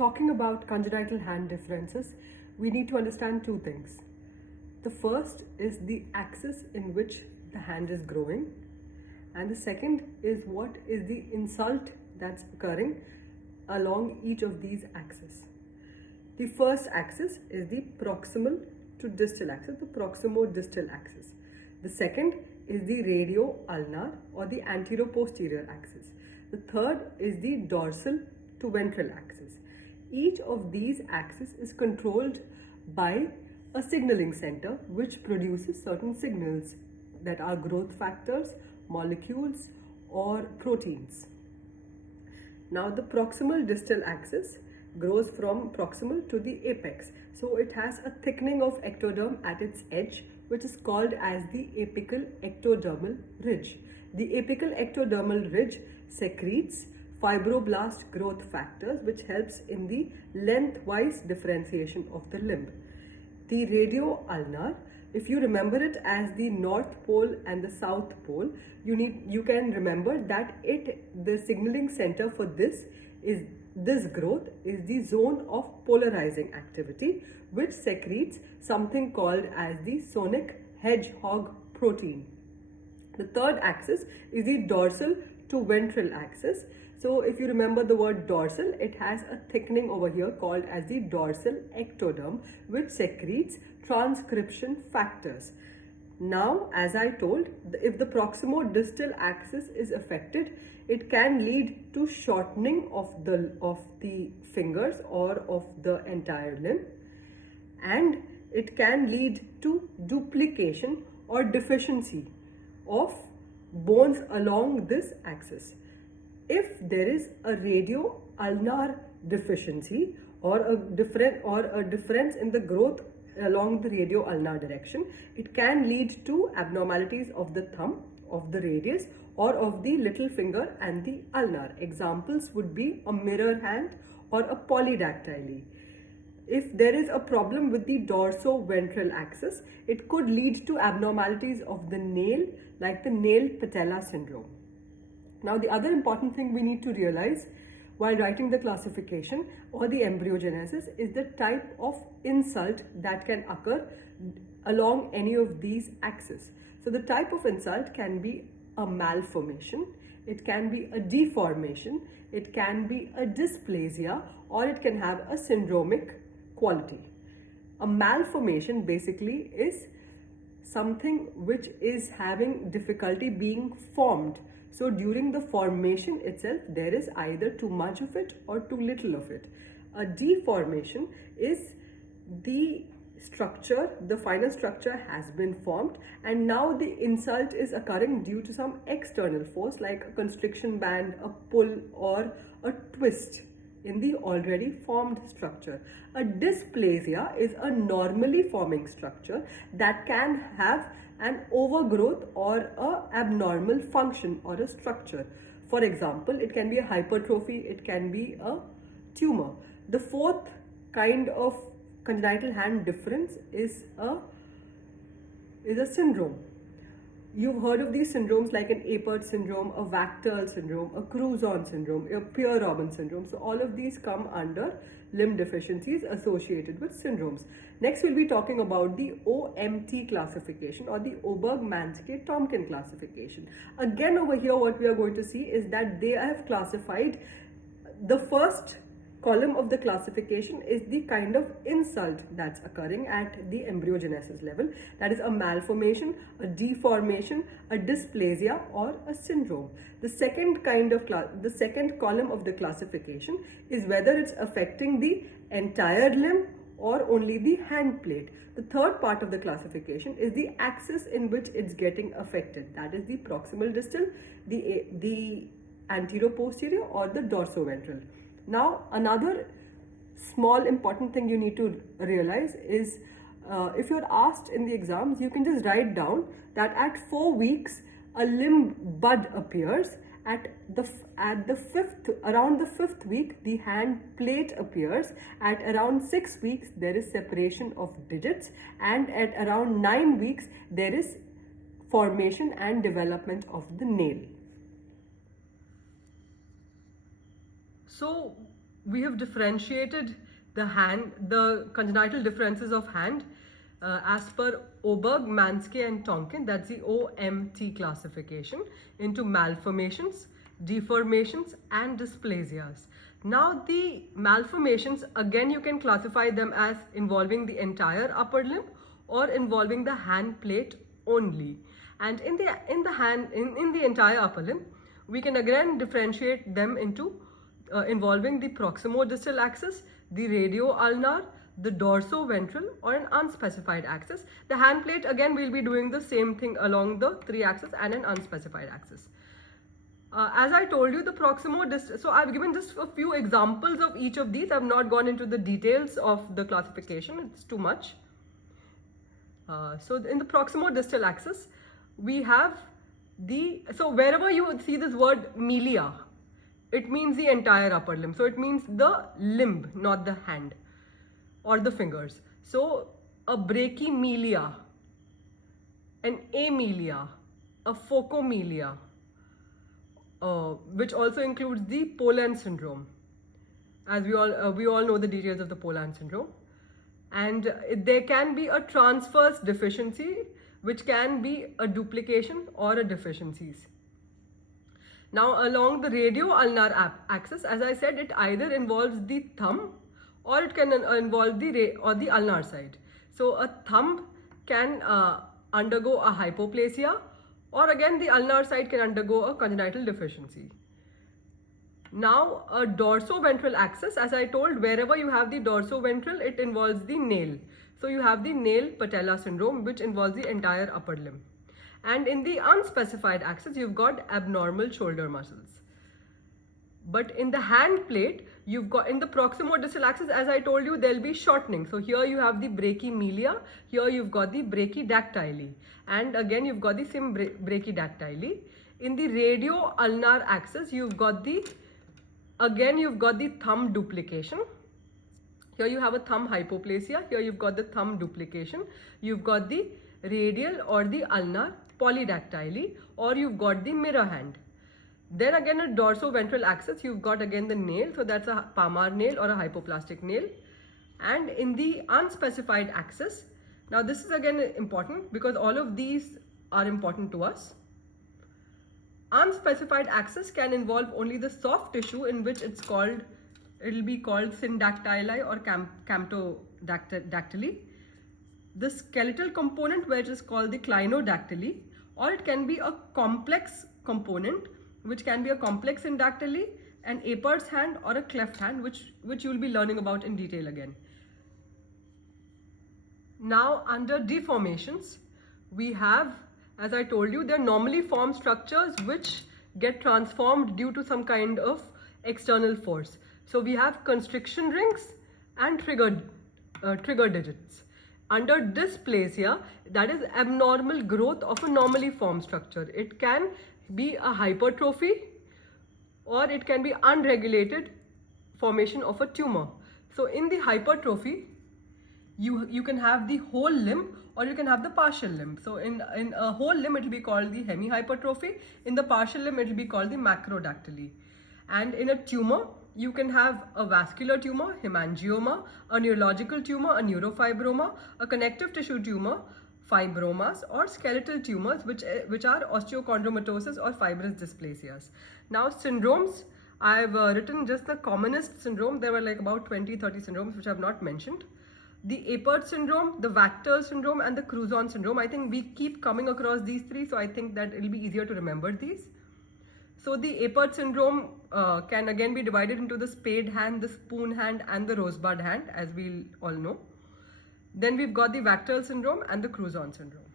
talking about congenital hand differences, we need to understand two things. The first is the axis in which the hand is growing, and the second is what is the insult that's occurring along each of these axes. The first axis is the proximal to distal axis, the proximo-distal axis. The second is the radio-ulnar or the antero-posterior axis. The third is the dorsal to ventral axis. Each of these axes is controlled by a signaling center which produces certain signals that are growth factors, molecules, or proteins. Now the proximal distal axis grows from proximal to the apex. So it has a thickening of ectoderm at its edge, which is called as the apical ectodermal ridge. The apical ectodermal ridge secretes fibroblast growth factors, which helps in the lengthwise differentiation of the limb. The radio-ulnar, if you remember it as the north pole and the south pole, you can remember that the signaling center for this growth is the zone of polarizing activity, which secretes something called as the sonic hedgehog protein. The third axis is the dorsal to ventral axis. So if you remember the word dorsal, it has a thickening over here called as the dorsal ectoderm, which secretes transcription factors. Now, as I told, if the proximo-distal axis is affected, it can lead to shortening of the fingers or of the entire limb, and it can lead to duplication or deficiency of bones along this axis. If there is a radio-ulnar deficiency or a difference in the growth along the radio-ulnar direction, it can lead to abnormalities of the thumb, of the radius, or of the little finger and the ulnar. Examples would be a mirror hand or a polydactyly. If there is a problem with the dorso-ventral axis, it could lead to abnormalities of the nail, like the nail patella syndrome. Now, the other important thing we need to realize while writing the classification or the embryogenesis is the type of insult that can occur along any of these axes. So the type of insult can be a malformation, it can be a deformation, it can be a dysplasia, or it can have a syndromic quality. A malformation basically is something which is having difficulty being formed. So during the formation itself, there is either too much of it or too little of it. A deformation is the structure, the final structure has been formed, and now the insult is occurring due to some external force like a constriction band, a pull, or a twist in the already formed structure. A dysplasia is a normally forming structure that can have an overgrowth or a abnormal function or a structure. For example, it can be a hypertrophy, it can be a tumor. The fourth kind of congenital hand difference is a syndrome. You've heard of these syndromes like an Apert syndrome, a Vactal syndrome, a Cruzon syndrome, a Pierre-Robin syndrome. So all of these come under limb deficiencies associated with syndromes. Next, we'll be talking about the OMT classification or the Oberg-Manske-Tomkin classification. Again, over here, what we are going to see is that they have classified the first column of the classification is the kind of insult that's occurring at the embryogenesis level. That is a malformation, a deformation, a dysplasia, or a syndrome. The second column of the classification is whether it's affecting the entire limb or only the hand plate. The third part of the classification is the axis in which it's getting affected. That is the proximal distal, the antero-posterior, or the dorsoventral. Now, another small important thing you need to realize is if you're asked in the exams, you can just write down that at 4 weeks, a limb bud appears. Around the fifth week, the hand plate appears. At around 6 weeks, there is separation of digits, and at around 9 weeks, there is formation and development of the nail. So we have differentiated the congenital differences of hand as per Oberg, Manske and Tonkin, that's the OMT classification, into malformations, deformations and dysplasias. Now the malformations, again you can classify them as involving the entire upper limb or involving the hand plate only. And in the entire upper limb, we can again differentiate them into involving the proximo-distal axis, the radio-ulnar, the dorso-ventral or an unspecified axis. The hand plate, again we'll be doing the same thing along the 3 axis and an unspecified axis. As I told you, the proximo-distal, so I've given just a few examples of each of these. I've not gone into the details of the classification, it's too much. So in the proximo-distal axis, we have so wherever you see this word melia, it means the entire upper limb. So it means the limb, not the hand or the fingers. So a brachymelia, an amelia, a phocomelia, which also includes the Poland syndrome, as we all know the details of the Poland syndrome. And there can be a transverse deficiency, which can be a duplication or a deficiencies. Now along the radio-ulnar axis, as I said, it either involves the thumb or it can involve the ulnar side. So a thumb can undergo a hypoplasia, or again the ulnar side can undergo a congenital deficiency. Now a dorsoventral axis, as I told, wherever you have the dorsoventral, it involves the nail. So you have the nail patella syndrome, which involves the entire upper limb. And in the unspecified axis, you've got abnormal shoulder muscles. But in the hand plate, you've got, in the proximo-distal axis, as I told you, there'll be shortening. So here you have the brachymelia, here you've got the brachydactyly, and again you've got the same brachydactyly. In the radio-ulnar axis, you've got the thumb duplication. Here you have a thumb hypoplasia, here you've got the thumb duplication, you've got the radial or the ulnar polydactyly, or you've got the mirror hand. Then again at dorsoventral axis, you've got again the nail, so that's a palmar nail or a hypoplastic nail. And in the unspecified axis, now this is again important because all of these are important to us. Unspecified axis can involve only the soft tissue in which it'll be called syndactyly or camptodactyly. The skeletal component, which is called the clinodactyly, or it can be a complex component, which can be a complex syndactyly, an Appert's hand or a cleft hand, which you will be learning about in detail again. Now under deformations, we have, as I told you, they're normally formed structures which get transformed due to some kind of external force. So we have constriction rings and trigger digits. Under dysplasia, that is abnormal growth of a normally formed structure. It can be a hypertrophy or it can be unregulated formation of a tumor. So in the hypertrophy, you can have the whole limb or you can have the partial limb. So in a whole limb, it will be called the hemihypertrophy. In the partial limb, it will be called the macrodactyly. And in a tumor, you can have a vascular tumor, hemangioma, a neurological tumor, a neurofibroma, a connective tissue tumor, fibromas, or skeletal tumors, which are osteochondromatosis or fibrous dysplasias. Now syndromes, I've written just the commonest syndrome. There were like about 20-30 syndromes which I have not mentioned. The Apert syndrome, the Vactal syndrome and the Cruzon syndrome. I think we keep coming across these three, so I think that it'll be easier to remember these. So the Apert syndrome can again be divided into the spade hand, the spoon hand and the rosebud hand, as we all know. Then we've got the Vactal syndrome and the Cruzon syndrome.